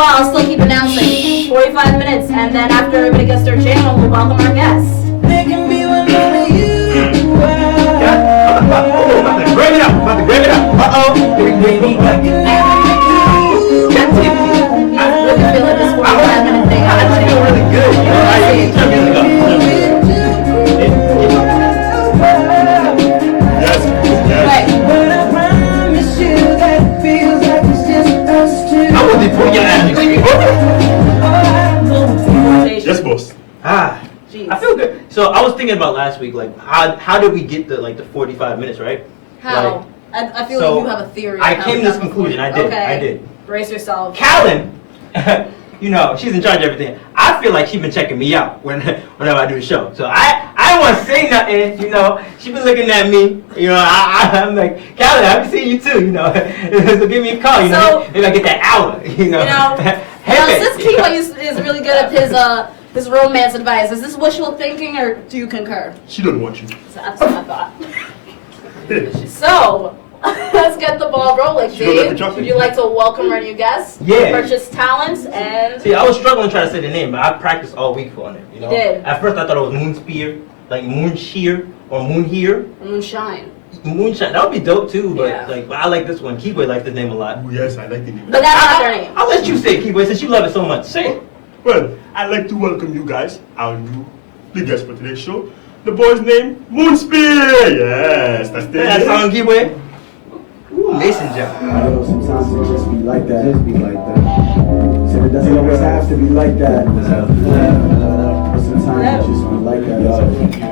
Well, I'll still keep announcing. 45 minutes, and then after everybody gets their channel, we'll welcome our guests. They can be whenever you I'm about to bring it up. baby, I can never I really feel like this 45-minute thing. I just feel really good. You know, Right. But I promise you that it feels like it's just us two. I want to put your ass. Yes, boss. Jeez. I feel good. So I was thinking about last week, like how did we get the 45 minutes, right? How? I feel so like you have a theory. I on how came we to this got the conclusion. 40. I did. Okay. I did. Brace yourself. Callan, you know, she's in charge of everything. I feel like she's been checking me out whenever I do the show. So I don't want to say nothing, you know. She been looking at me, you know. I'm like, Callan, I've been seeing you too, you know. So give me a call, you know. Maybe I get that hour, you know. Now, since Kiwa is really good at his romance advice, is this wishful thinking or do you concur? She don't want you. So that's what I thought. So, let's get the ball rolling. She don't like the Dave, chocolate. would you like to welcome our new guests? Yeah. Purchase talents and... See, I was struggling to try to say the name, but I practiced all week on it, you know. You did. At first I thought it was Moonspear, like Moonshear or Moonhear. Moonshine. Moonshine, that would be dope too, but Yeah. but I like this one. Kiwi liked this name a lot. Oh, yes, I like the name. But that's not their name. I'll let you say it, Kiwi, since you love it so much. Say it. Well, I'd like to welcome you guys, our new big guest for today's show. The boy's name, Moonspear. Yes, that's the That song, Kiwi. Ooh, Mason I jump. know sometimes it just be like that. Just be like that. So it doesn't always have to be like that. But sometimes it just be like that.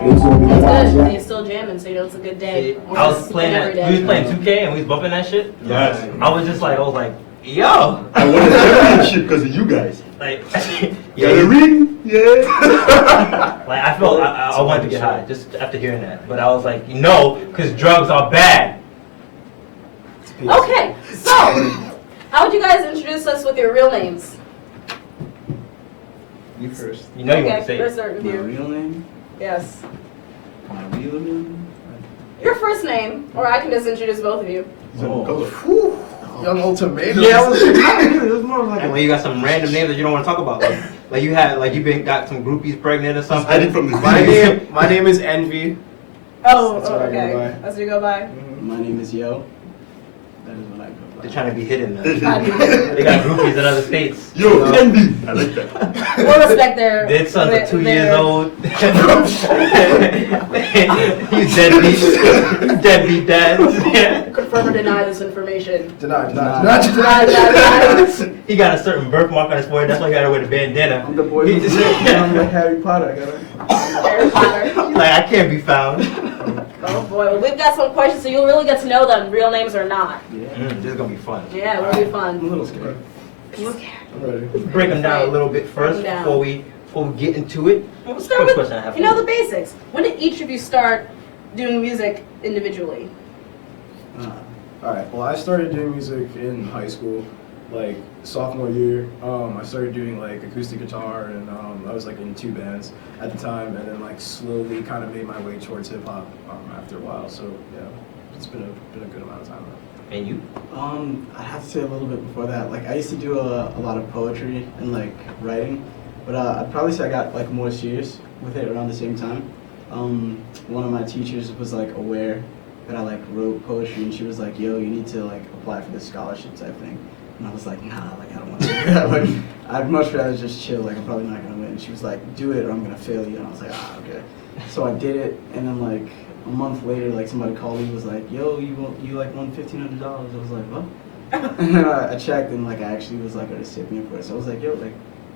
It's gonna be That's like good. that. You're still jamming, so you know it's a good day. See, I was playing every that. day. We was playing 2K and we was bumping that shit. Yes. I was like, yo, I won the championship because of you guys. like, Got a ring? Yeah. like I felt I wanted to get high just after hearing that, but I was like, no, because drugs are bad. Okay, so, how would you guys introduce us with your real names? You first. You know you want Okay, to say let's it. start with My you. real name? Yes. My real name? Your first name, or I can just introduce both of you. Young ultimatum. Yeah, it was more like well, you got some random names that you don't want to talk about. Like you had, like you got some groupies pregnant or something. I did from the My name is Envy. Oh, That's what I go okay. by. That's what you go by. My name is Yo. That is what I go by. They're trying to be hidden. Man. Yo, They got groupies in other states. Envy. I like that. We'll respect their... Their sons are 2 years their- old. You deadbeat dads. Confirm or deny this information. Deny. Deny. He got a certain birthmark on his forehead. That's why he got to wear the bandana. I'm the boy He who's just- I'm like Harry Potter. I gotta. Harry Potter. He's like, I can't be found. Oh boy, well, we've got some questions, so you'll really get to know them, real names or not. This is gonna be fun. Yeah, it'll be I'm a fun. little scared. Be scared. I'm ready. Break them down a little bit first Break 'em down. before we get into it. We'll First start question I with, have you for know, the basics. When did each of you start doing music individually? Alright, well I started doing music in high school, like sophomore year. I started doing like acoustic guitar and I was like in 2 bands at the time and then like slowly kind of made my way towards hip hop after a while. So yeah, it's been a good amount of time. And you? I have to say a little bit before that. Like I used to do a lot of poetry and like writing, but I'd probably say I got like more serious with it around the same time. One of my teachers was like aware that I like wrote poetry, and she was like, "Yo, you need to like apply for this scholarship type thing." And I was like, "Nah, like I don't want to do that. Like I'd much rather just chill. Like I'm probably not gonna win." And she was like, "Do it, or I'm gonna fail you." And I was like, "Ah, okay." So I did it, and then like a month later, like somebody called me and was like, "Yo, you like won $1,500." I was like, "What?" And then I checked, and like I actually was like a recipient for it. So I was like, "Yo, like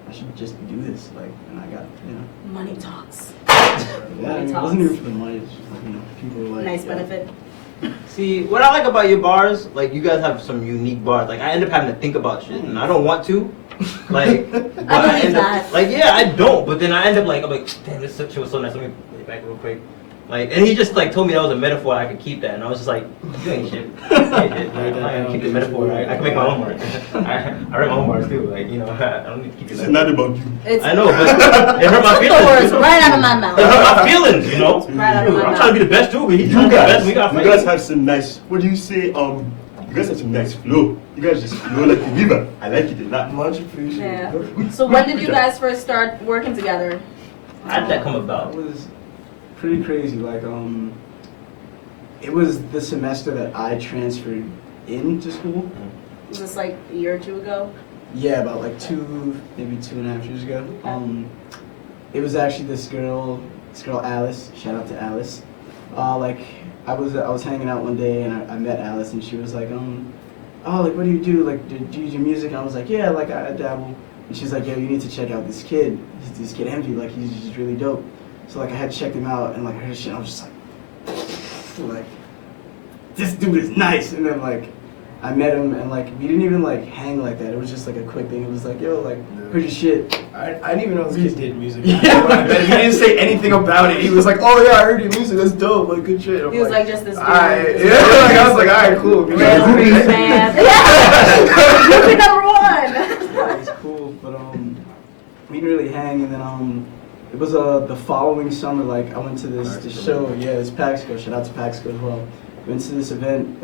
I should just do this." Like, and I got, you know. Money talks. Yeah, I mean, it wasn't even for the money. It's just like, you know, people were like, Nice "Yo." benefit. See, what I like about your bars, like you guys have some unique bars. Like I end up having to think about shit, and I don't want to. Like, but I believe end up, that. like yeah, I don't. But then I end up like, I'm like, damn, this shit was so nice. Let me play it back real quick. Like, and he just like told me that was a metaphor. I could keep that, and I was just like, you ain't shit. You ain't shit. Like, I'm not gonna keep the metaphor. Right? I can make my own bars. I write my own bars too. Like, you know, I don't need to keep it. It's not about you. It's, I know, but it hurt my took feelings. the words you know? right out of my It mouth. hurt my feelings, you know. Right out of my I'm mouth. trying to be the best too, but he's You trying to be the best. guys, We got you guys have some nice, what do you say, You guys have some nice flow. You guys just flow like a river. I like it a lot. Much appreciated. Yeah. So when did you guys first start working together? How did that come That about? was pretty crazy. Like, it was the semester that I transferred into school. Was this like a year or two ago? Yeah, about like maybe 2.5 years ago. It was actually this girl Alice. Shout out to Alice. Like, I was hanging out one day and I met Alice and she was like, oh, like, what do you do? Like, do you do music? And I was like, yeah, like, I dabble. And she's like, yo, you need to check out this kid. This kid Envy, like, he's just really dope. So, like, I had checked him out, and, like, I heard his shit, and I was just like, this dude is nice. And then, like, I met him, and, like, we didn't even, like, hang like that. It was just, like, a quick thing. It was like, yo, like, heard your shit. I didn't even know this kid did music. Yeah. When I met him, he didn't say anything about it. He was like, "Oh yeah, I heard your music. That's dope. Like good shit." I'm He was like just this dude. "Alright." Yeah, like I was like, "Alright, cool." Good Man's job." Grease, man. Yeah. You're number one. Yeah, it's cool, but, we didn't really hang, and then, it was, the following summer, like, I went to this show, yeah, it's Paxco, shout out to Paxco as well. Went to this event,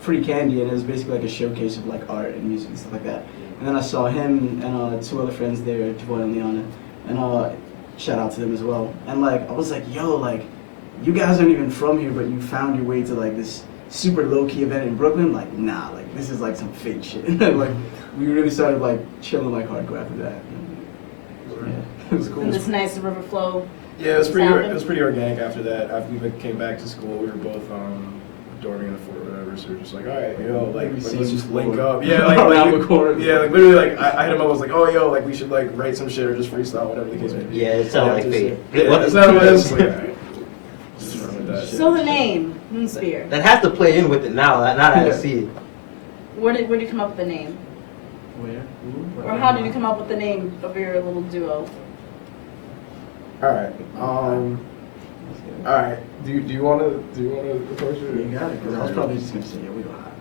Free Candy, and it was basically like a showcase of, like, art and music and stuff like that. And then I saw him and, 2 other friends there, Devoy and Liana, and, shout out to them as well. And, like, I was like, yo, like, you guys aren't even from here, but you found your way to, like, this super low-key event in Brooklyn? Like, nah, like, this is, like, some fake shit. And, like, we really started, like, chilling, like, hardcore after that. Yeah, it was cool. And this nice river flow. Yeah, it was pretty. Sounded. It was pretty organic after that. After we came back to school, we were both dorming in the fort or whatever. So we were just like, all right, yo, like let's just link up. Yeah, Around the corner. Yeah, like literally, like I hit him up. I was like, oh, yo, like we should like write some shit or just freestyle, whatever the case may be. Yeah, it sounded like fate. Yeah, it sounded like it was like, all right. Just run with that. So the name, Moonspear. That has to play in with it now. Now that I see it. Where did you come up with the name? Where? Or how did you come up with the name of your little duo? All right. All right. Do you want to approach it? You got it, because I was probably just going to say, yeah, we go high.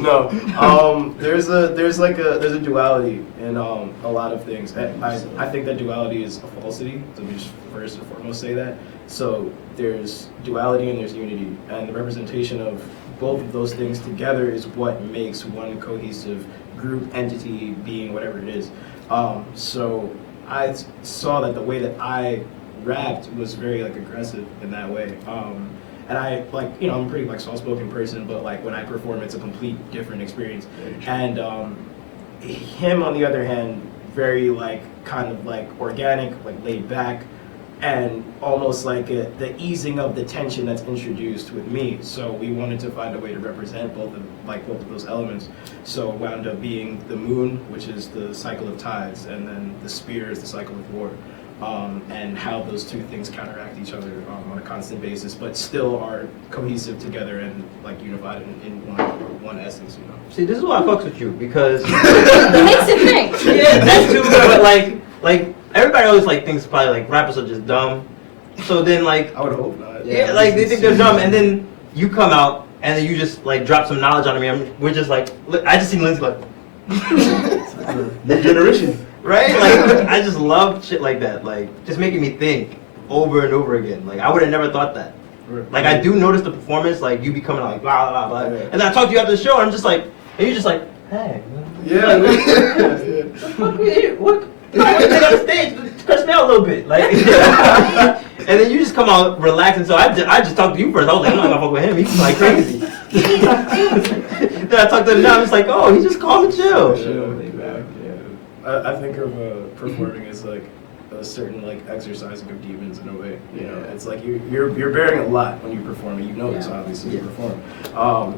No. There's a duality in a lot of things. I think that duality is a falsity. So we just first and foremost say that. So there's duality and there's unity, and the representation of both of those things together is what makes one cohesive group, entity, being, whatever it is. So I saw that the way that I rapped was very like aggressive in that way. And I like, you know, I'm a pretty like soft-spoken person, but like when I perform, it's a complete different experience. And him, on the other hand, very like kind of like organic, like laid back, and almost like the easing of the tension that's introduced with me. So we wanted to find a way to represent both of those elements. So it wound up being the moon, which is the cycle of tides, and then the spear is the cycle of war. And how those two things counteract each other on a constant basis, but still are cohesive together and like unified in one essence, you know. See, this is why I fucks with you, because It makes you think. yeah, that too. But like everybody always like thinks probably like rappers are just dumb. So then like I would hope not. yeah, like they think they're dumb, and then you come out and then you just like drop some knowledge on me. We're just like, I just seen Lindsay like New generation. right? Like I just love shit like that. Like just making me think over and over again. Like I would have never thought that. Like I do notice the performance, like you be coming out like blah blah blah, Yeah. and then I talk to you after the show, and I'm just like, and you're just like, hey, Yeah. what? I was on stage, curse me out a little bit, like, and then you just come out relaxing. So I just talked to you first. I was like, I'm not gonna fuck with him. He's like crazy. Then I talked to him now. I'm just like, oh, he's just calm and chill. I think of performing as like a certain like exercising of demons in a way. You know, it's like you're bearing a lot when you perform. You know this obviously you perform.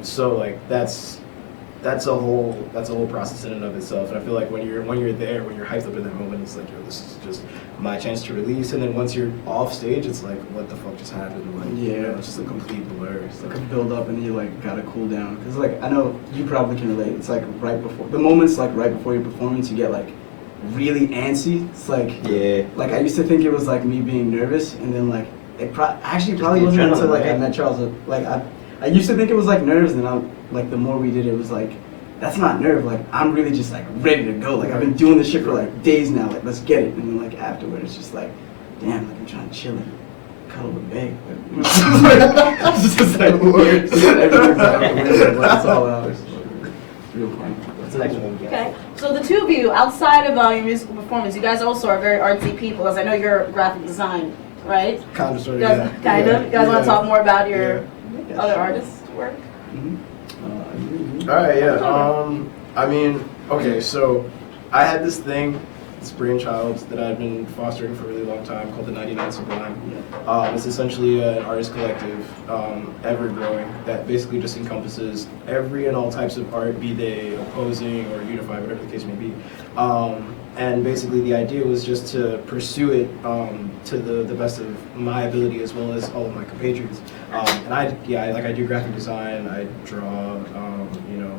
So like that's a whole process in and of itself. And I feel like when you're there, when you're hyped up in that moment, it's like, yo, this is just my chance to release. And then once you're off stage, it's like, what the fuck just happened? Like, you know, it's just a complete blur. It's like a build up and you like gotta cool down. Cause like, I know you probably can relate. It's like right before, the moments like right before your performance, you get like really antsy. It's like, Yeah. like I used to think it was like me being nervous, and then like, it actually probably the wasn't until adrenaline, like I right? met Charles. Like I used to think it was like nerves, and like the more we did it was like, that's not nerve, like I'm really just like ready to go. Like I've been doing this shit for like days now, like let's get it. And then like afterward it's just like, damn, like I'm trying to chill it. cuddle the bag. It's just like words. It's all out. It's real fun. What's the next one? Okay, so the two of you, outside of your musical performance, you guys also are very artsy people, as I know you're graphic design, right? Kind of, sort You of, guys, yeah. kind of? You guys want to talk more about your Yeah. other artists' work? Mm-hmm. All right, yeah. I mean, okay, so I had this thing, this brainchild that I've been fostering for a really long time called the 99 Sublime. It's essentially an artist collective, ever growing, that basically just encompasses every and all types of art, be they opposing or unified, whatever the case may be. And basically the idea was just to pursue it to the best of my ability as well as all of my compatriots. And I do graphic design, I draw,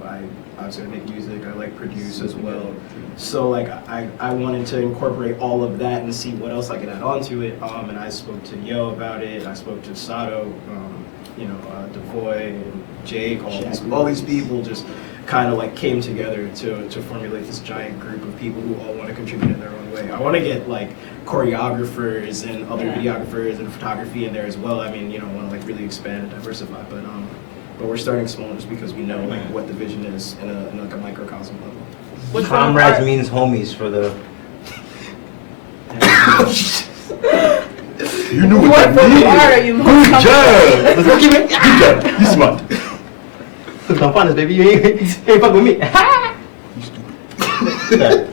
I obviously make music, I like produce as well. So like I wanted to incorporate all of that and see what else I could add on to it. And I spoke to Yo about it, I spoke to Sato, Devoy, and Jake, all these people just kind of like came together to formulate this giant group of people who all want to contribute in their own way. I want to get like choreographers and other videographers and photography in there as well. I mean, I want to like really expand and diversify, but we're starting small just because we know like what the vision is in like a microcosm level. Which one Comrades are- means homies for the. You know what What that form of means. art are you most Good comfortable job. Let's go keep it. Good job. You smart. Don't find us, baby. You ain't fuck with me.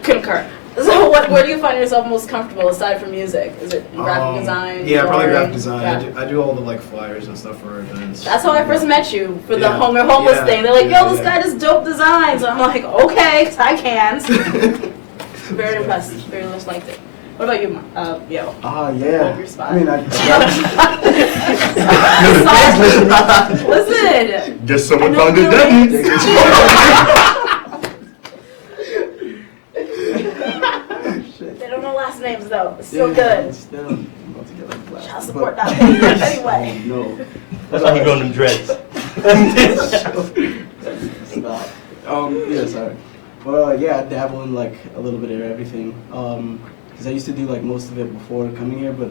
Concur. So where do you find yourself most comfortable aside from music? Is it in graphic design? Yeah, probably drawing? graphic design. Yeah. I do all the like flyers and stuff for our events. That's how I first met you for the Yeah. homeless Yeah. thing. They're like, Yeah, yo, this yeah. guy does dope designs. I'm like, okay, 'cause I can. Very impressed. Very much liked it. What about you, Yo? Yeah. Hold your spot. I mean, Listen. Guess someone I know found their you're daddy. They don't know last names though. It's still good. Still, I'm about to get like blast. Child support But- that page anyway. Oh, no. That's why he growing them dreads. Stop. Yeah, sorry. Well, yeah, I dabble in like a little bit of everything. Because I used to do like most of it before coming here, but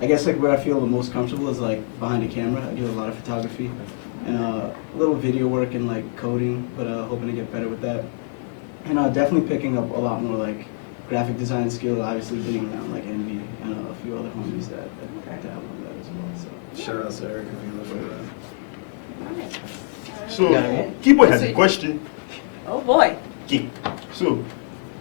I guess like where I feel the most comfortable is like behind the camera. I do a lot of photography and a little video work and like coding, but hoping to get better with that. And definitely picking up a lot more like graphic design skill. Obviously being around like Envy and a few other homies that dabble in that as well. So. Shout out to Eric if you look for that. So, Keyboy has a question. Oh boy. Okay. So,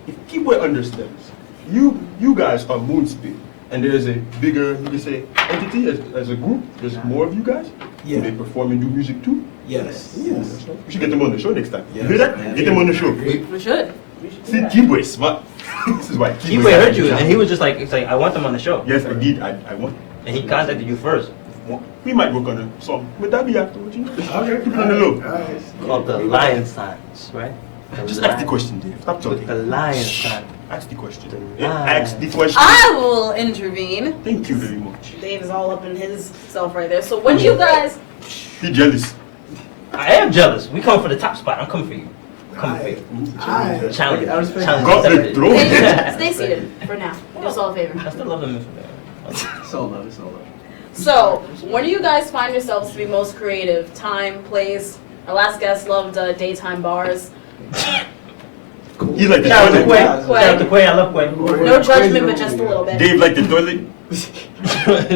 if Keyboy understands, you guys are Moonspeed, and there's a bigger, you can say, entity as a group. There's more of you guys. Yeah. They perform and do music too. Yes. Yes. We should get them on the show next time. Yes. You hear that? Get them on the show. We should. We should do See, that. Keyboy is smart. This is why He heard you, and he was just like, it's like, I want them on the show. Yes, I did. I want. And he contacted you first. We might work on a song. Would that be afterwards? You know? Keep it on the low. Called the Lion Signs, right? Just ask the question, Dave. Stop talking. The Lion Sign. Ask the question. The Yeah, lion. ask the question. I will intervene. Thank you very much. Dave is all up in his self right there. So when you guys, Be jealous. I am jealous. We come for the top spot. I'm coming for you. Coming for you. Challenge. I respect Challenge Got the accepted. throne. stay seated for now. Do us all a favor. I still love them for that. It's all love, it's all love. So when do you guys find yourselves to be most creative? Time, place. Our last guest loved daytime bars. He like the Shout out to toilet. Quay. Quay. Shout out to Quay. I love Quay. No judgment, but just a little bit. Dave like the toilet.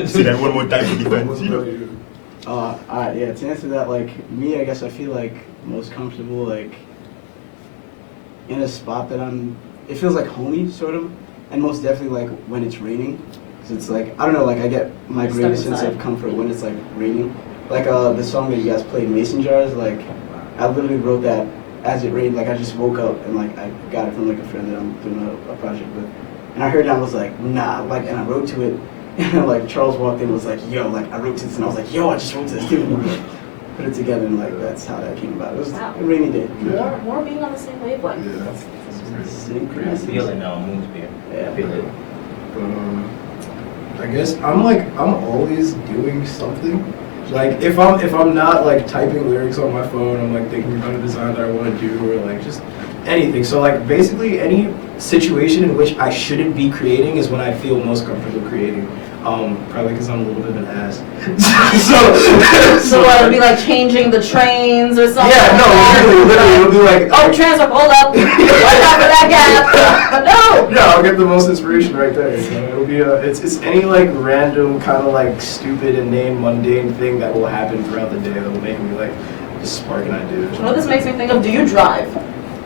Say that one more time for defense. You know. Alright, yeah, to answer that, like, me, I guess I feel like most comfortable, like, in a spot that it feels like homey, sort of, and most definitely, like, when it's raining, because it's like, I don't know, like, I get my Stuck greatest sense inside. of comfort when it's, like, raining. Like, the song that you guys played, Mason Jars, like, I literally wrote that as it rained, like, I just woke up, and, like, I got it from, like, a friend that I'm doing a project with, and I heard it, and I was like, nah, like, and I wrote to it. And like Charles walked in and was like, yo, like I wrote to this, and I was like, yo, I just wrote to this too. Put it together, and like that's how that came about. It was Wow. a rainy day. More being on the same wavelength. I Synchronous. feel it now, Moonspear. Yeah. I feel it. I guess I'm always doing something. Like if I'm not like typing lyrics on my phone, I'm like thinking about a design that I want to do, or like just anything. So like basically any situation in which I shouldn't be creating is when I feel most comfortable creating. Probably because I'm a little bit of an ass. So what, it'd be like changing the trains or something? Yeah, no, like literally, it'll be like, oh, transfer, hold up. Watch out for that gap. No! yeah, I'll get the most inspiration right there. You know? It'll be it's any like random kind of like stupid and inane, mundane thing that will happen throughout the day that will make me like just spark an idea. You know what this makes me think of? Do you drive?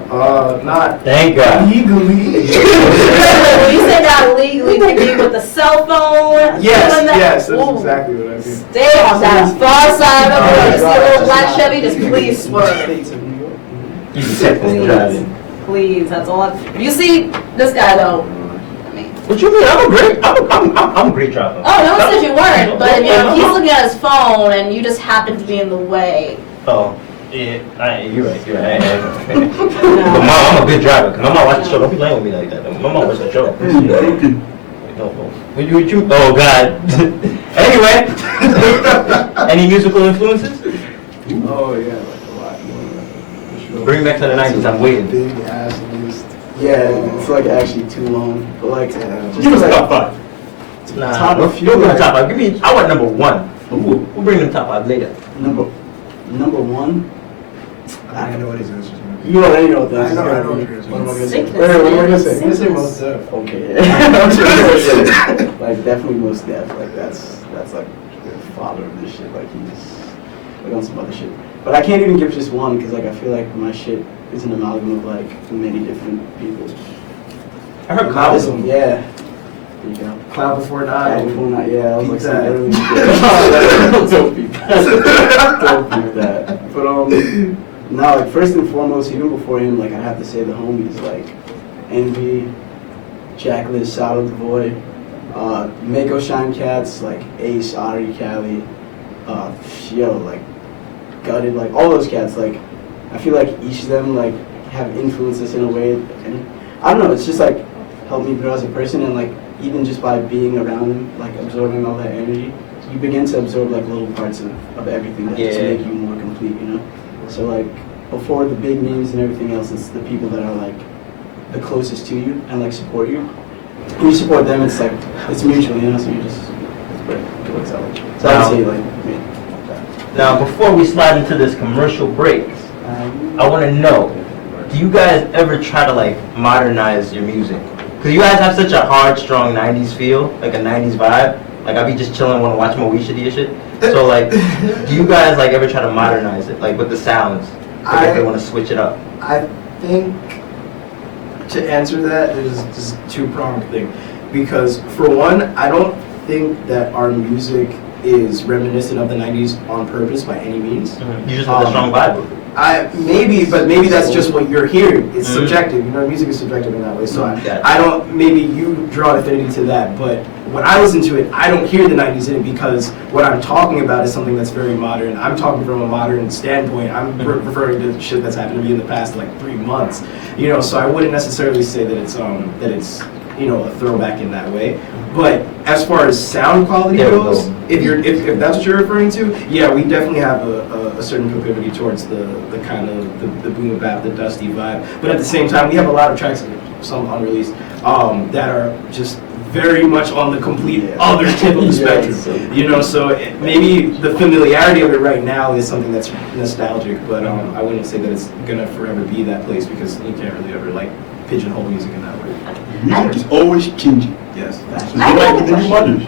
Not Thank God. legally. When you say not legally, do you mean with the cell phone? Yes, Doing that? yes, that's Ooh. exactly what I mean. Stay on that far side of the road. You see a little black Just Chevy, just please swerve. States of New York. You definitely driving. Please, that's all. If you see this guy though, I mean, What you mean? I'm a great driver. oh, no one said you weren't, but you know, if he's looking at his phone and you just happen to be in the way. Oh, yeah, you're right. But Mom, I'm a good driver. Cause my mom watch the show. Don't be playing with me like that. My mom watch the show. Okay. No. What you? Oh God. Anyway, any musical influences? Oh yeah, like a lot more. For sure. Bring me back to the 90s. I'm waiting. Big ass list. Yeah, it's like actually too long, but like Give us like, top 5. Nah, Top we'll a few, go to the like- top 5. Give me. I want number 1. We'll bring them top 5 later. number one. I know what his answer is. You already know what that I is. know what your answer is. What am I gonna say? Sickness, Wait, what am I gonna say? man. I'm gonna say most Def. Okay. Like definitely most Def. Like that's like the father of this shit. Like he's like on some other shit. But I can't even give just one because like I feel like my shit is an amalgam of like many different people. I heard Cloudism. Cloudism. Yeah. There you go. Cloud Before Yeah, Night. before not, yeah, I was like Beat some that. early shit. Don't beat that. Don't beat that. But no, like first and foremost, even before him, like I have to say the homies like Envy, Jackless, Saddle Devoy, Mako Shine Cats, like Ace, Ari, Cali, like Gutted, like all those cats. Like I feel like each of them like have influenced us in a way, and I don't know. It's just like helped me grow as a person, and like even just by being around them, like absorbing all that energy, you begin to absorb like little parts of everything that just Yeah. make you more complete, you know? So like before the big names and everything else, it's the people that are like the closest to you and like support you. When you support them, it's like, it's mutual, you know, so you just, it works out. So I would say like, me. Now, before we slide into this commercial break, I want to know, do you guys ever try to like modernize your music? Because you guys have such a hard, strong 90s feel, like a 90s vibe. Like I be just chilling, want to watch Moesha do your shit. So like, do you guys like ever try to modernize it, like with the sounds? Like if they want to switch it up. I think to answer that, there's this two-pronged thing. Because for one, I don't think that our music is reminiscent of the 90s on purpose by any means. You just want a strong vibe. But maybe that's just what you're hearing. It's Mhm. subjective. You know, music is subjective in that way. So Gotcha. I don't. Maybe you draw an affinity to that, but when I listen to it, I don't hear the 90s in it because what I'm talking about is something that's very modern. I'm talking from a modern standpoint. I'm referring to shit that's happened to me in the past like 3 months. You know, so I wouldn't necessarily say that it's you know, a throwback in that way. But as far as sound quality There we goes, go. if that's what you're referring to, yeah, we definitely have a certain proclivity towards the kind of the boom bap, the dusty vibe. But at the same time, we have a lot of tracks, some unreleased, that are just very much on the complete other tip of the Yeah, spectrum. so- You know, so maybe the familiarity of it right now is something that's nostalgic, but I wouldn't say that it's gonna forever be that place because you can't really ever like pigeonhole music in that way. Music is always changing. Yes. So you like it, then you modern.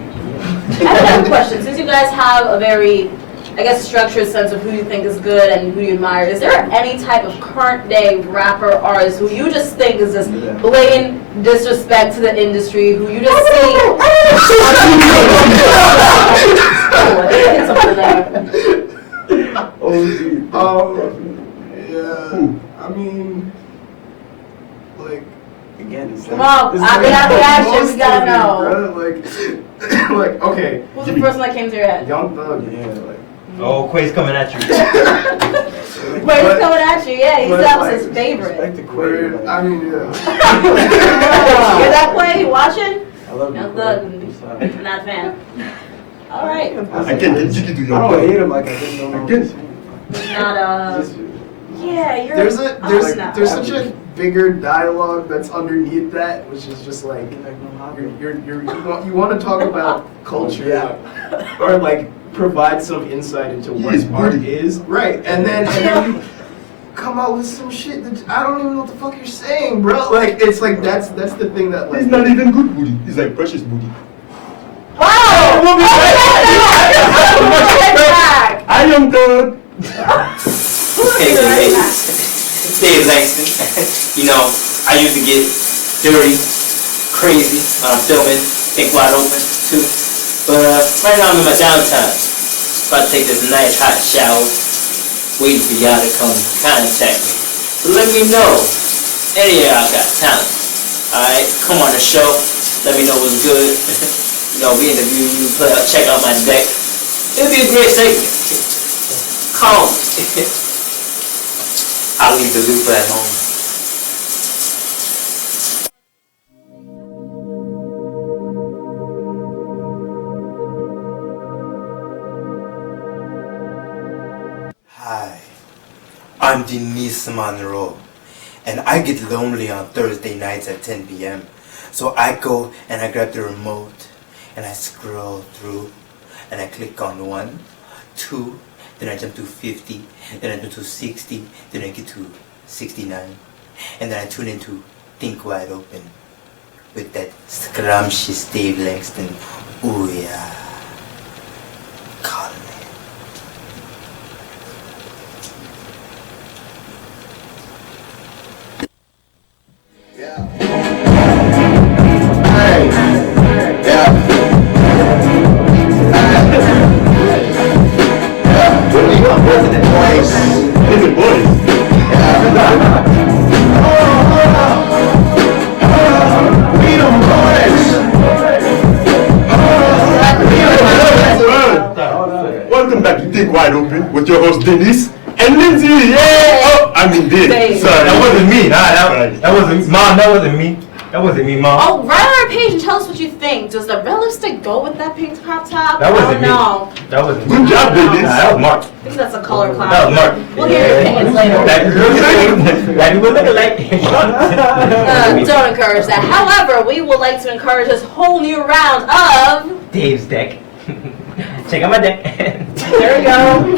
I have a question. Since you guys have a very, I guess, structured sense of who you think is good and who you admire, is there any type of current day rapper artist who you just think is just blatant disrespect to the industry, who you just see? Oh, I think I hit something there. Yeah. I mean, like. Again, it's Come on, it's I got the action, we gotta know. know. Like, okay, Who's the first one that came to your head? Young Thug, yeah, like. Oh, Quay's coming at you. Wait, he's coming at you, yeah, he said that was his favorite. Respect the Word, Quay, I like, mean, yeah. Hear that, Quay? You watching? I love you, Young Quay. Thug, I'm sorry. not a fan. All right. I can't get jiggy to I your don't hate him, like I just don't know what Again. he's saying. Not Just- yeah, you're. There's oh, no. such a bigger dialogue that's underneath that, which is just like you want to talk about culture, or like provide some insight into what Yes, art booty. is, right? And then you come out with some shit that I don't even know what the fuck you're saying, bro. Like it's like that's the thing that like It's not even good booty. It's like precious booty. Wow! We'll be Back. I am God. Hey, Dave Langston. You know, I used to get dirty, crazy when I'm filming, think wide open too. But right now I'm in my downtime. About to take this nice hot shower, waiting for y'all to come contact me. So let me know. Any of y'all got talent. Alright, come on the show. Let me know what's good. You know, we interview you, check out my deck. It'll be a great segment. Call me. I'll leave the loop at home. Hi, I'm Denise Monroe, and I get lonely on Thursday nights at 10 p.m. So I go and I grab the remote and I scroll through and I click on 1, 2, then I jump to 50, then I jump to 60, then I get to 69, and then I tune into Think Wide Open with that scrumptious Dave Langston. Ooh yeah, call me. Listen, boys. Welcome back to Think Wide Open with your host Denise and Lindsay. Yeah. Oh, I mean Dave. Dave. Sorry, That wasn't me. That wasn't Mom. That wasn't me. That wasn't me, Mom. Oh, write on our page and tell us what you think. Does the red lipstick go with that pink crop top? That wasn't me. No. That wasn't Good me. job, Denise. Nah, that was Mark. I think that's a color cloud. That was Mark. We'll hear your opinions later. That you were looking like. Don't encourage that. However, we would like to encourage this whole new round of... Dave's deck. Check out my deck. There we go.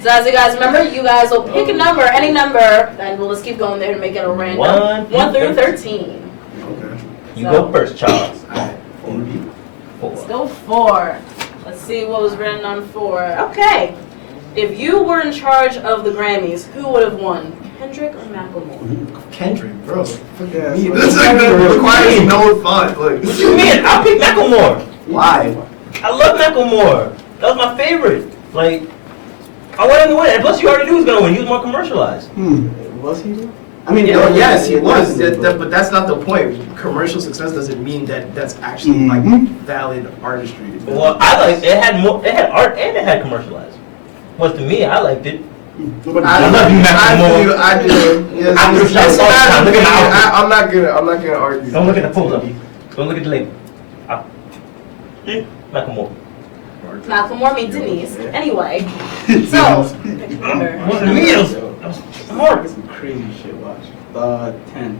So as you guys remember, you guys will pick a number, any number, and we'll just keep going there to make it a random. 1 through 13. You go first, Charles. Let's go 4. Let's see what was written on 4. Okay. If you were in charge of the Grammys, who would have won? Kendrick or Macklemore? Kendrick, bro. Yeah, Me, so this like that requires no thought. Like, What you mean? I'll pick Macklemore. why? I love Macklemore. That was my favorite. Like, I want him to win. And plus, you already knew he was going to win. He was more commercialized. Was he? I mean, Yes, he was. wasn't, But that's not the point. Commercial success doesn't mean that that's actually like valid artistry. Well, I liked it. Had more. It had art and it had commercialized. Was to me, I liked it. Nobody I love you, Macklemore. I do. Yes, I do. that's Look at not the me. outfit. I'm not gonna argue. Don't look at the photo. Don't look at the label. Macklemore. Macklemore means Denise. Anyway. So, pick a number. What's the meals? That was Mark. some crazy shit. Watch. 10.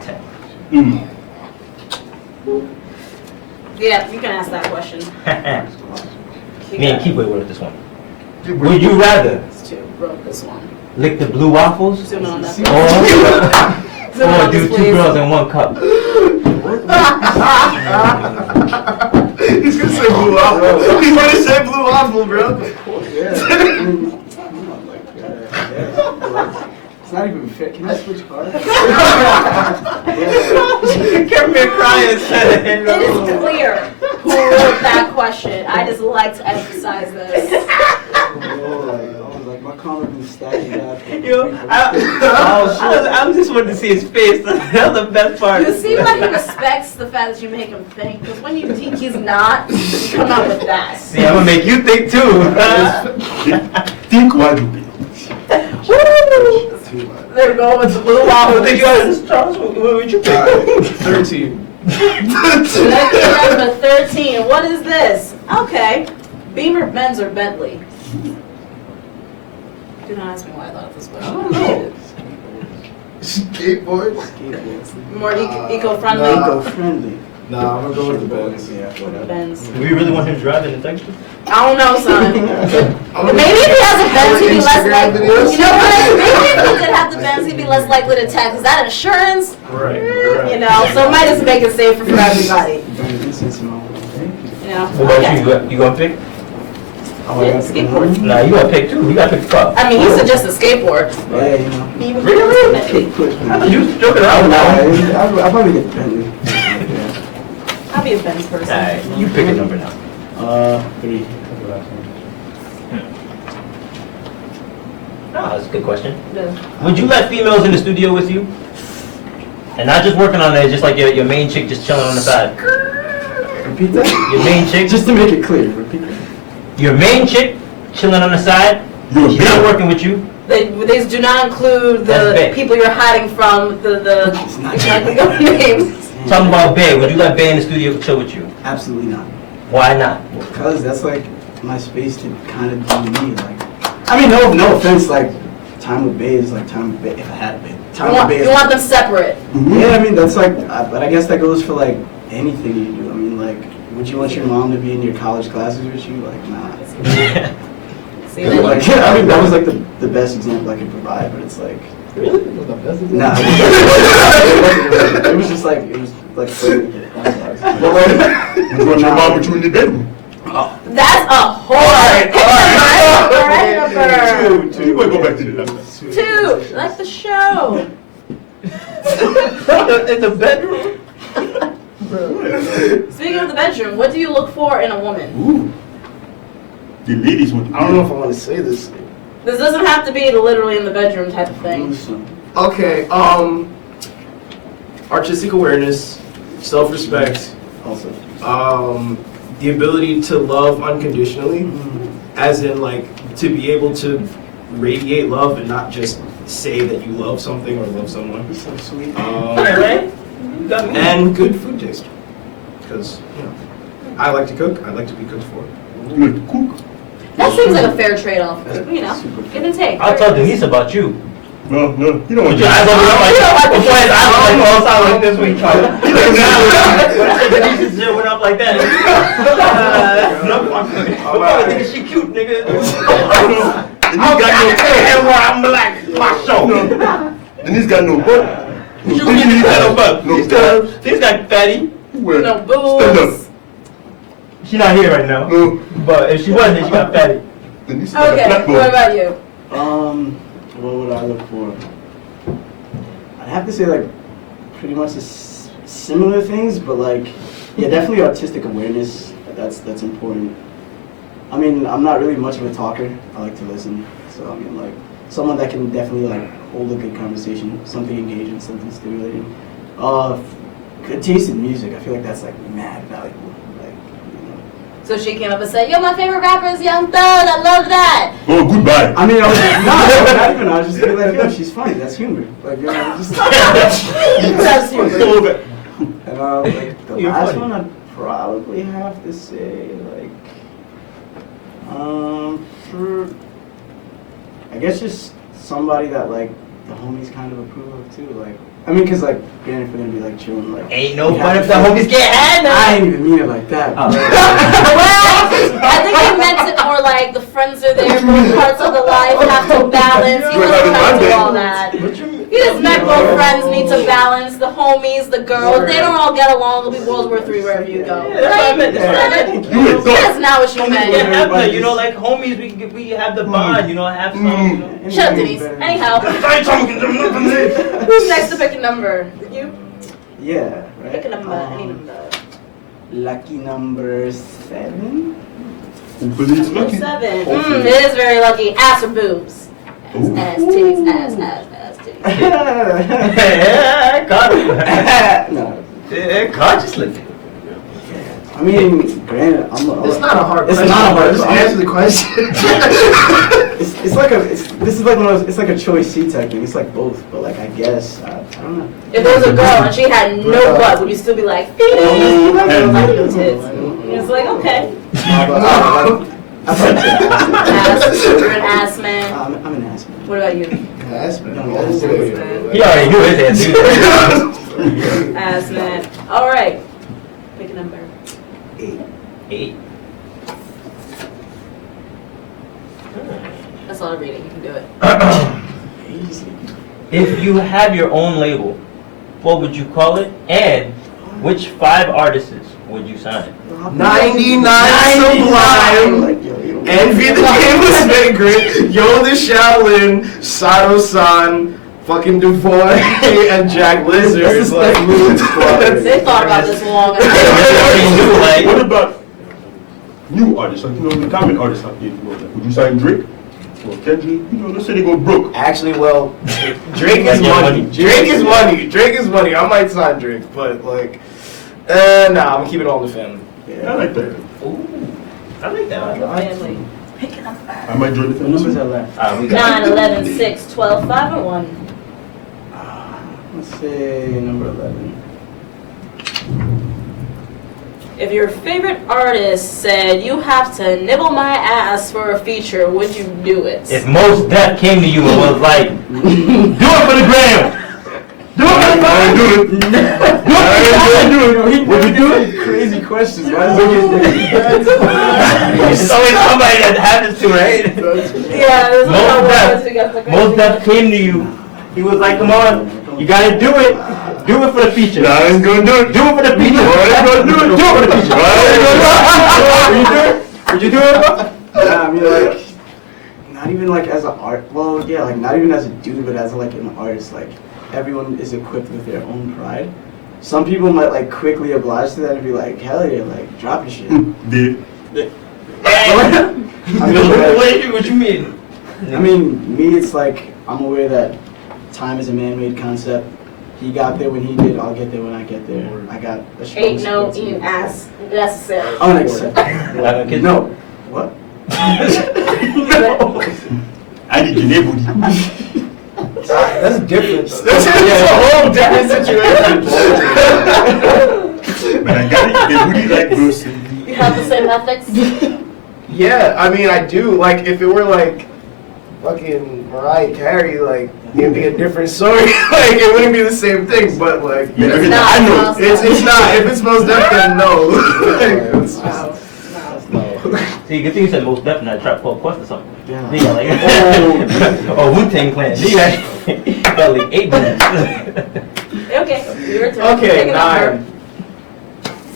10. Yeah, you can ask that question. Me and Keithway wrote this one. Would you rather It's 2. Wrote this one. lick the blue waffles Zoom in on that. or do 2 girls in 1 cup? He's gonna say blue waffle. He's gonna say blue waffle, bro. It's not even fit. Can I switch cars? Kept me crying. It is clear who wrote that question. I just like to emphasize this. Like my comments been stacking up. Yo, I just wanted to see his face. That was the best part. You see why he respects the fact that you make him think? Because when you think he's not, you come up with that. See, I'm gonna make you think too. Think Wide Open. There we go with the blue waffle. Think you guys, Charles, what would you pick? 13. Lucky number 13. What is this? Okay. Beamer, Benz, or Bentley? Do not ask me why I thought of this question. Skateboard? Skateboards. More eco-friendly? Eco-friendly. Nah, I'm gonna go with the Benz. Yeah, whatever. Benz. Do we really want him driving in Texas? I don't know, son. Maybe if he has a Benz, he'd be less likely. You know what? Maybe if he did have the Benz, he'd be less likely to attack. Is that insurance? Right. You know, so it might just make it safer for everybody. You know. What about you? You gonna pick? Yeah, skateboard. Nah, you gotta pick too. You gotta pick the car. I mean, he suggested skateboard. Yeah, you know. Really? You was joking around now. I'll probably get Bentley. I'll be a Benz person. Alright, you pick a number now. 3. Ah, that's a good question. Yeah. Would you let females in the studio with you? And not just working on it, just like your main chick just chilling on the side. Repeat that? Your main chick, Just to make it clear, repeat that. your main chick chilling on the side, she's not working with you. These do not include That's the big. people you're hiding from, the I can go names. Talking about Bay, would you let Bay in the studio chill with you? Absolutely not. Why not? Because that's like my space to kind of do me. Like, I mean, no offense. Like, time with Bay is like time with Bay. If I had a Bay, time with Bay. You want them separate. Yeah, I mean that's like, but I guess that goes for like anything you do. I mean, like, would you want your mom to be in your college classes with you? Like, nah. See, Yeah, then like, you- I mean, that was like the best example I could provide, but it's like, Really? Was that best example? nah. It was just like, it was like. But like, You want your mom with you in the bedroom? That's a whore. Alright, You want to go back to the left. 2, like the show. In the bedroom? Speaking of the bedroom, what do you look for in a woman? Ooh. The ladies want to I don't know if I want to say this. This doesn't have to be the literally in the bedroom type of thing. Okay, artistic awareness, self-respect, Also. the ability to love unconditionally, as in like to be able to radiate love and not just say that you love something or love someone. So sweet. Right? You got me. And good food taste, because you know, I like to cook. I like to be cooked for. You like to cook? That seems like a fair trade-off. You know, give and take. I'll tell Denise about you. No, no. You don't want With your eyes open up like before his eyes were like all side like this when you try to. When I said Denise's shit went up like that. No, nigga, she cute, nigga. I'm black, my show. And he's got no butt. You really got no butt. No. He's got fatty. Where? No Stand up. boobs. She's not here right now. No. But if she was, then she got fatty. Then he's got a Okay, flat what bone. about you? What would I look for? I'd have to say like pretty much similar things, but like yeah, definitely artistic awareness. That's important. I mean, I'm not really much of a talker. I like to listen. So I mean, like someone that can definitely like hold a good conversation, something engaging, something stimulating. Good taste in music. I feel like that's like mad valuable. Like, you know. So she came up and said, "Yo, my favorite rapper is Young Thug. I love that." Oh, goodbye. I mean, I was not even. I was just like, yo, she's funny. That's humor. Like, you know, just. That's A little bit. And like the You're last funny. one, I'd probably have to say like, I guess just somebody that like the homies kind of approve of too. Like, I mean, cause like, granted, if we're gonna be like chilling, like. Ain't no we fun have if the to- homies get had now. I didn't even mean it like that. Well, I think he meant it more like the friends are there, both parts of the life have to balance. He wasn't trying to do all that. He just meant both friends need to balance. The homies, the girls, they don't all get along. It'll be World War III wherever you go. Yeah, that's what I meant. That's what I meant. You ain't That's thought. not what you We meant. can have the, you know, like homies, we have the bond, you know, have some, you know. Shut up, Denise. Anyhow, I ain't talking to nothing. who's next to pick a number? You? Yeah. Right. Pick a number, any number. Lucky number 7. Hopefully it's lucky. 7. It is very lucky. Ass or boobs? Ooh. Ass, titties, ass, titties. Yeah, I caught him. No. Yeah, consciously. I mean, granted, It's not a hard It's question. not a hard Just question. answer the question. It's like this is like one of those, it's like a choice C type thing. It's like both, but like I guess I don't know. If there was a girl and she had no butt, would you still be like, "Beep, I don't like your tits"? And it's like, okay. I'm Ass, you're an ass man. an ass man. What about you? Aspen. No, all the way. He already knew his answer. Ass man. All right. Pick a number. 8. That's a lot of reading. You can do it. Easy. If you have your own label, what would you call it? And which 5 artists would you sign? 99 Sublime. Like, yo, you don't- Envy the Gameless Vagrant, Yo the Shaolin, Sato-san, fucking Duvoy, and Jack Lizard. That's the Steph Movement Squad. They thought about this long. What about new artists? Like, you know, the common artists out there. Like, would you sign Drake or Kendrick? You know, let's say they go broke. Actually, well, Drake is Like, money. money. Drake is money. Drake is money. I might sign Drake, but like, nah, I'm keeping it all in the family. I like that. Ooh, I like that. Family. Pick a number. I might join the What numbers family. are left? We got 9, 11, 6, 12, 5, and 1. Let's say number 11. If your favorite artist said you have to nibble my ass for a feature, would you do it? If Mos Def came to you and was like, do it for the gram! Do it for the gram! Do it. Do it! Would you do it? Crazy questions. Why is It's always somebody that happens to, right? Yeah, there's Mos Def came to you. He was like, come on, you gotta do it. Do it for the feature. Nah, I ain't gonna do it. Do it for the feature. I ain't gonna do it. Do it for the feature. I ain't gonna do it. Would you do it? Yeah, I mean, like, not even like as an art. Well, yeah, like not even as a dude, but as like an artist. Like, everyone is equipped with their own pride. Some people might like quickly oblige to that and be like, hell yeah, like drop your shit. Did. I mean, like, What you mean? I mean, me, it's like I'm aware that time is a man-made concept. He got there when he did. I'll get there when I get there. I got a strong Ain't no support team. eating ass necessary. Unacceptable. No. What? I did Geneva. That's different. That's a whole different situation. But I got it. They really like Bruce. You have the same ethics? Yeah, I mean, I do. Like, if it were like fucking Mariah Carey, like, it'd be a different story. Like, it wouldn't be the same thing. But like, Yeah, It's I not. know. it's not. If it's most definitely no. Like, it's Wow. See, good thing you said Mos Def and I Trap Called Quest or something. Yeah. They got like, oh, Wu-Tang Clan. They got like 8 minutes. Okay, your turn. Okay, Pick a number. 9.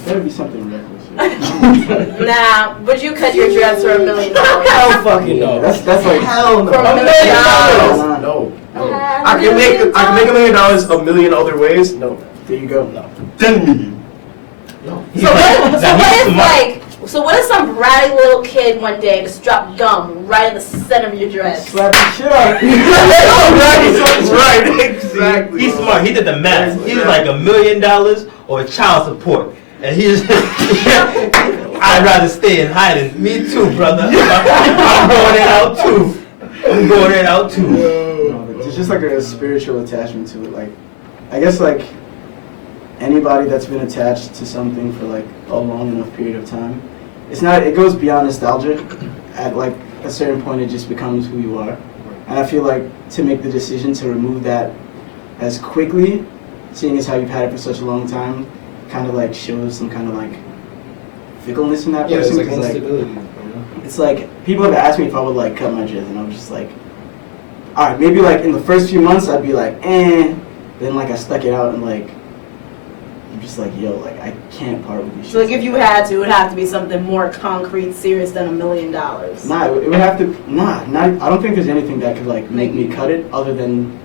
Better be something reckless. Nah, would you cut your dreads for $1 million? Hell fucking no. That's like Hell no. For $1 million. No. No. I can make $1 million a million other ways. No. There you go. No. 10 million. He's So like, what, so nah, what he's if smart. like, so what if some bratty little kid one day just dropped gum right in the center of your dress? Slap the shit out of you. Right, exactly. He's smart. He did the math. He's like $1 million or child support. And he's I'd rather stay in hiding. Me too, brother. I'm going it out too. I'm going it out too. No, but there's just like a spiritual attachment to it. Like, I guess like anybody that's been attached to something for like a long enough period of time, it goes beyond nostalgia. At like a certain point, it just becomes who you are. And I feel like to make the decision to remove that as quickly, seeing as how you've had it for such a long time, kind of like shows some kind of like fickleness in that Yeah, it's person. like 'cause, instability. You know? it's like people have asked me if I would like cut my dreads, and I was just like, all right, maybe like in the first few months I'd be like, eh. Then like I stuck it out and like I'm just like, yo, like I can't part with these. So like shits if you had to, it would have to be something more concrete, serious than $1 million. Nah, it would have to. Nah, I don't think there's anything that could like make me cut it other than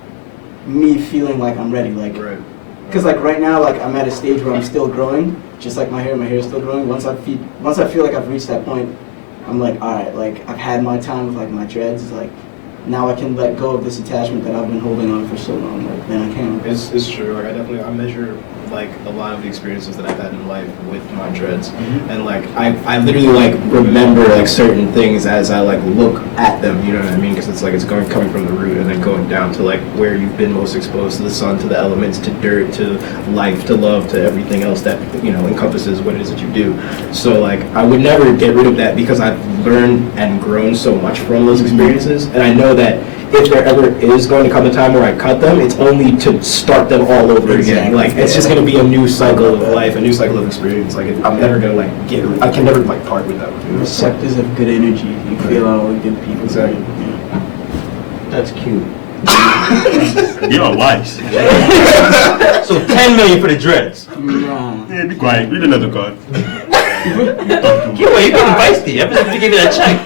me feeling like I'm ready. Like, Right. because like right now, like I'm at a stage where I'm still growing, just like my hair is still growing. Once I feel like I've reached that point, I'm like, all right, like I've had my time with like my dreads. Like now I can let go of this attachment that I've been holding on for so long. Like then I can. It's true. Like I measure like a lot of the experiences that I've had in life with my dreads, and like I literally like remember like certain things as I like look at them. You know what I mean? Because it's like it's coming from the root and then going down to like where you've been most exposed to the sun, to the elements, to dirt, to life, to love, to everything else that encompasses what it is that you do. So like I would never get rid of that because I've learned and grown so much from those experiences, and I know that if there ever is going to come a time where I cut them, it's only to start them all over again. Exactly. Like it's just gonna be a new cycle of life, a new cycle of experience. Like I'm never gonna like I can never like part with them. Receptors of good energy. You feel all the good people. Exactly. That's cute. You're wise. So 10 million for the dreads. No. Yeah, be quiet. Read another card. Kibwe, you getting feisty. Ever since you gave me that check.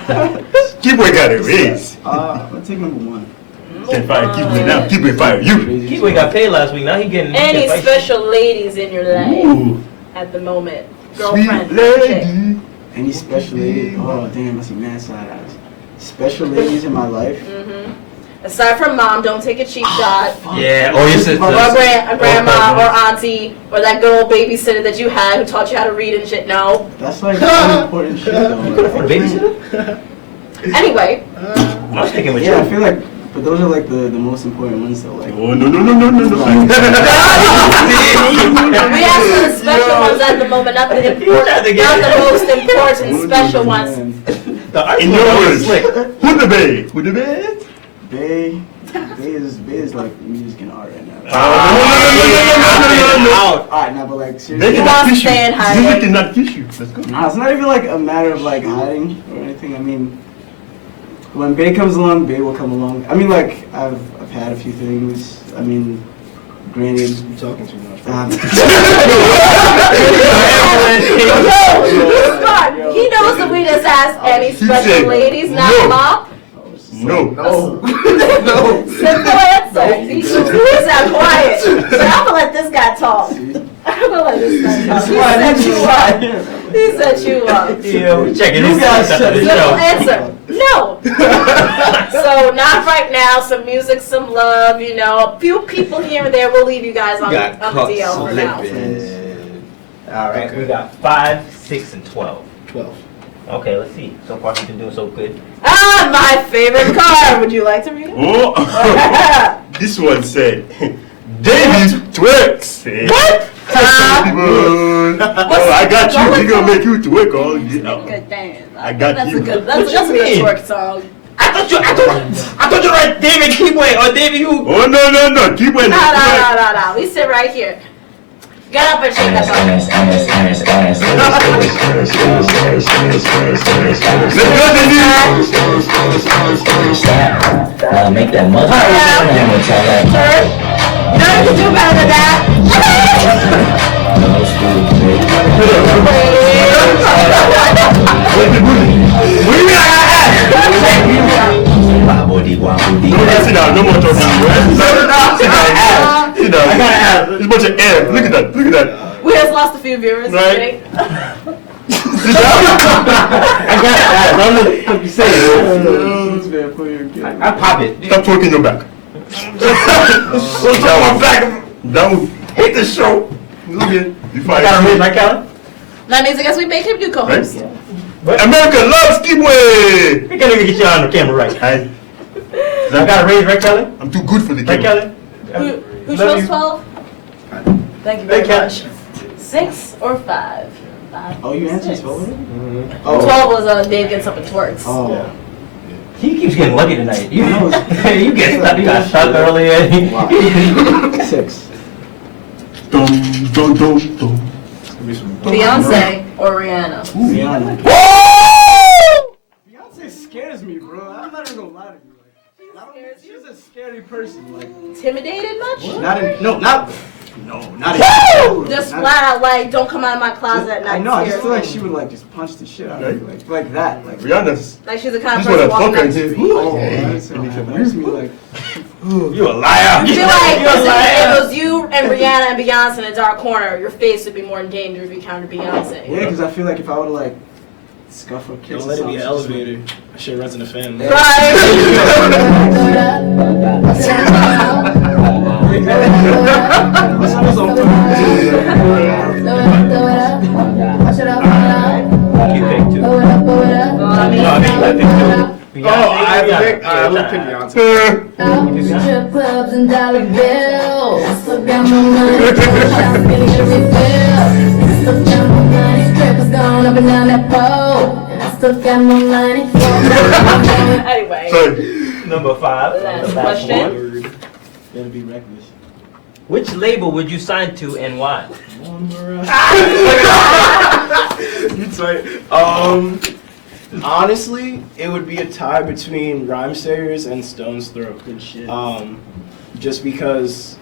Kibwe got a raise. Let's take number 1. Can't fire Kibwe now. Kibwe fire you. Kibwe got paid last week. Now he getting Any feisty. special ladies in your life Ooh, at the moment? sweet Girlfriend, chick. lady. Any special ladies? Oh damn, I see mad side eyes. Special ladies in my life? Aside from mom, don't take a cheap shot. Yeah, or your sister. Or grandma or auntie or that good old babysitter that you had who taught you how to read and shit. No. That's like important shit though. For the babysitter? Anyway, I was thinking with Yeah, I you. feel like, but those are like the most important ones though. Like, Oh, no. we asked for the special ones at the moment, not the most important special ones. The ice In was your always words, slick. who the bae? Who the bae? Bay is like music and art right now. No. Alright, now but like They seriously. You cannot want to kiss stay in you. hiding. Music cannot kiss you. Let's go. Nah, it's not even like a matter of like hiding or anything. I mean, when Bay comes along, Bay will come along. I mean, like I've had a few things. I mean, granted, You're talking too much. Smart. He knows that we just asked any He special said ladies, not no. mom. No. Simple answer. He sound quiet. So I'm gonna let this guy talk. I'm gonna let this guy talk. He set you up. Yo, checking You this guys out said after it. the Simple show. answer. No. So not right now. Some music, some love. You know, a few people here and there. We'll leave you guys on the DL for now. All right, we got 5, 6, and 12. 12. Okay, let's see. So far, she's been doing so good. Ah, my favorite card. Would you like to read it? Oh, this one said, David twerks. What? Oh, I got you. He gonna make you twerk all year. Good damn. I got That's you. a good. That's What a you good mean? twerk song. I thought you were David Kibwe or David who? Oh, no. Keep it. No. We sit right here. Get up and shake that body. Let's go, Denise. Make that mother. Turn. No, you can do better than that. Sit down. No more talking. Sit down. I gotta ask. It's a bunch of air. Look at that. We just lost a few viewers. Right. I Sit down. gotta ask. I'm gonna you say it. I pop it. Stop twerking your back. Don't tell my back. Don't hit the show. Look at you. I gotta raise Fired. my count. That means I guess we make him do co-host. Right? America loves Kibwe. We can't even get you on the camera right. Hey, I gotta raise right, Kelly? I'm too good for the Right, camera. Kelly? Who Love chose you. 12? Thank you very Thank you. much. 6 or 5? 5. Oh, you answered 6. 12? 12 was Dave gets up and twerks. Oh. He keeps getting lucky tonight. You, No, you get stuck. You got stuck earlier. 6. Dum. Beyonce or Rihanna? Rihanna. Beyonce scares me, bro. I'm not even gonna lie to you. She's a scary person. Like, Intimidated much? not in. Just flat out like, don't come out of my closet at night. I know. I just scares feel like me. she would like just punch the shit out of you, like that. Like, Rihanna's. Like she's the kind of This one person a walking fucker down in the here. street. oh, that's so embarrassing me. Like, You a liar. I feel like if it was you and Rihanna and Beyonce in a dark corner, your face would be more in danger if you encountered Beyonce. yeah, because I feel like if I would like scuff or kiss Don't or let it be something, an she's just like- elevator. That shit runs in the family. Right. What's up, what's up? You pick two. I mean, No, I mean, you gotta pick two. Oh, I would pick Beyonce. Strip clubs and dollar bills. Still got my money. Shots getting a refill. Still got my money. Strippers going up and down that pole. And I still got my money. Anyway. Sorry. No, Number 5. Last Last question. one. Gotta be reckless. Which label would you sign to and why? You tight. Honestly, it would be a tie between Rhymesayers and Stone's Throw. Good shit. Just because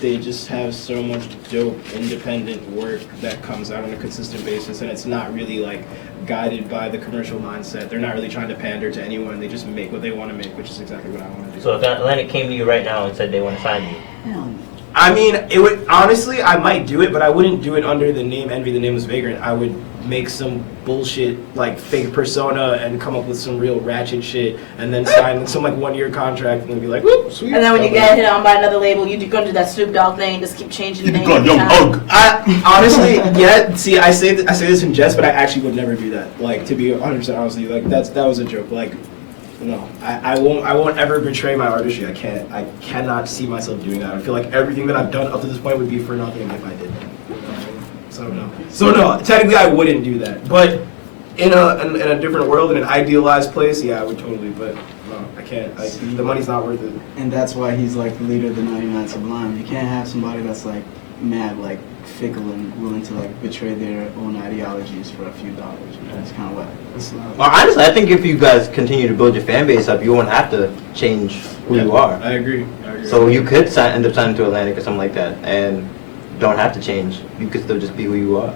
they just have so much dope independent work that comes out on a consistent basis, and it's not really like guided by the commercial mindset. They're not really trying to pander to anyone. They just make what they want to make, which is exactly what I want to do. So if Atlantic came to you right now and said they want to sign you, Hell no. I mean, it would honestly, I might do it, but I wouldn't do it under the name Envy. The name is Vagrant. I would make some bullshit like fake persona and come up with some real ratchet shit, and then sign some like 1-year contract, and then be like, whoop, sweet. And then when you get hit on by another label, you go do that Snoop Dogg thing, just keep changing You names. become Young Ugg. I honestly, yeah. See, I say this in jest, but I actually would never do that. Like, to be 100% honest with you, like that was a joke. Like, no, I won't ever betray my artistry. I cannot see myself doing that. I feel like everything that I've done up to this point would be for nothing if I did. So no. Technically, I wouldn't do that. But in a different world, in an idealized place, yeah, I would totally. But no, I can't. The money's not worth it. And that's why he's like the leader of the 99 Sublime. You can't have somebody that's like mad, like fickle and willing to like betray their own ideologies for a few dollars. You know, it's kind of whack. It's not. well, honestly, I think if you guys continue to build your fan base up, you won't have to change who you are. I agree. So you could end up signing to Atlantic or something like that, and don't have to change. You could still just be who you are.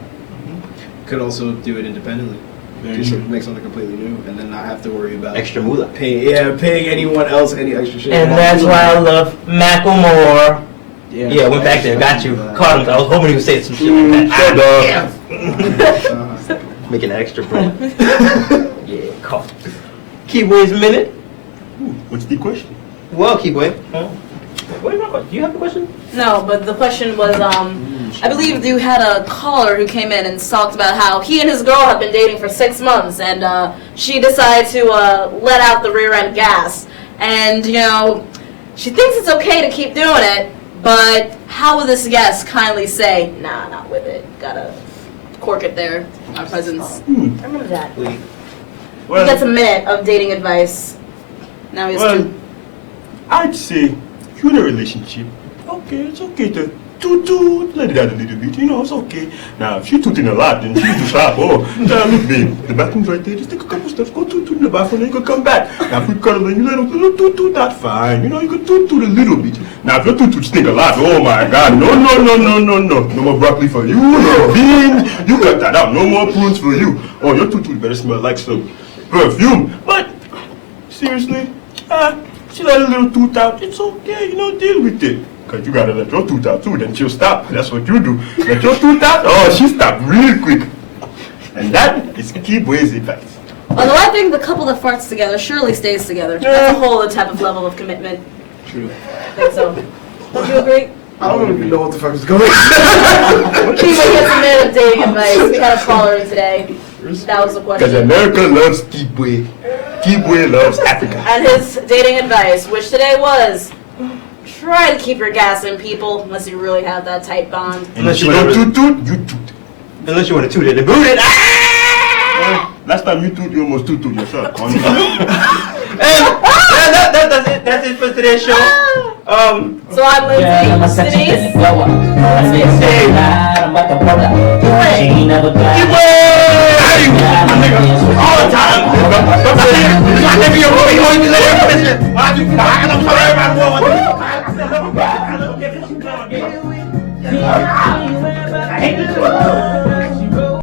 Could also do it independently. Just make something completely new, and then not have to worry about Extra moolah. paying anyone else any extra shit. And that's why I love Macklemore. Yeah, went back there, got you. Caught him. I was hoping he would say some shit like that. Making an extra bread. Yeah, caught. Keyboy's minute. Ooh, what's the question? Well, Keyboy. What is my question? Do you have the question? No, but the question was, I believe you had a caller who came in and talked about how he and his girl have been dating for 6 months, and she decided to let out the rear end gas. And, you know, she thinks it's okay to keep doing it, but how will this guest kindly say, nah, not with it. Gotta cork it there. Our presence. Remember that. He Well, gets a minute of dating advice. Now he has well, two. I'd say if you're in a relationship, okay, it's okay to toot, let it out a little bit, you know, it's okay. Now, if you're tooting a lot, then you need to stop. Oh, look, babe, the bathroom's right there. Just take a couple steps, go toot in the bathroom, then you can come back. Now, if you cuddle and you let them toot, that's fine. You know, you can toot a little bit. Now, if your toot stink a lot, oh my God, no. No more broccoli for you, no beans. You cut that out. No more prunes for you. Oh, your toot better smell like some perfume. But, seriously, she let a little tooth out. It's okay, you know, deal with it. Because you gotta let your tooth out too, then she'll stop. That's what you do. Let your tooth out, oh, she stopped real quick. And that is Keyboy's advice. Although I think the couple that farts together surely stays together. That's a whole other type of level of commitment. True. I think so. Don't you agree? I don't even know what the fuck is going on. Keyboy gets a minute of dating advice. We had a caller in today. That was the Because question. America loves Keyboy. Keyboy loves Africa. And his dating advice, which today was, try to keep your gas in, people, unless you really have that tight bond. Unless you don't toot, you toot. Unless you want to toot it and boot it. Last time you toot, you almost toot yourself. And that's it for today's show. So I'm Lindsay. Denise. All the time. I hate this.